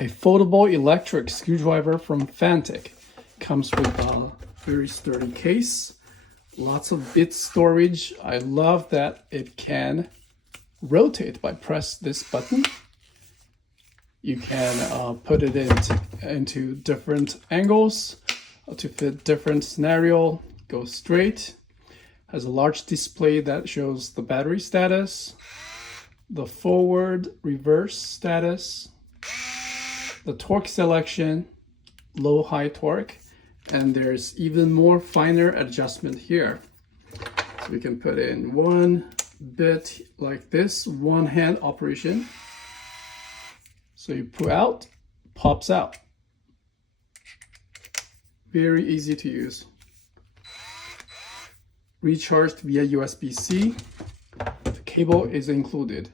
A foldable electric screwdriver from Fanttik. Comes with a very sturdy case, lots of bit storage. I love that it can rotate by press this button. You can put it into different angles to fit different scenario. Go straight. Has a large display that shows the battery status, the forward, reverse status, the torque selection, low, high torque, and there's even more finer adjustment here. So we can put in one bit like this, one hand operation. So you pull out, pops out. Very easy to use. Recharged via USB-C. The cable is included.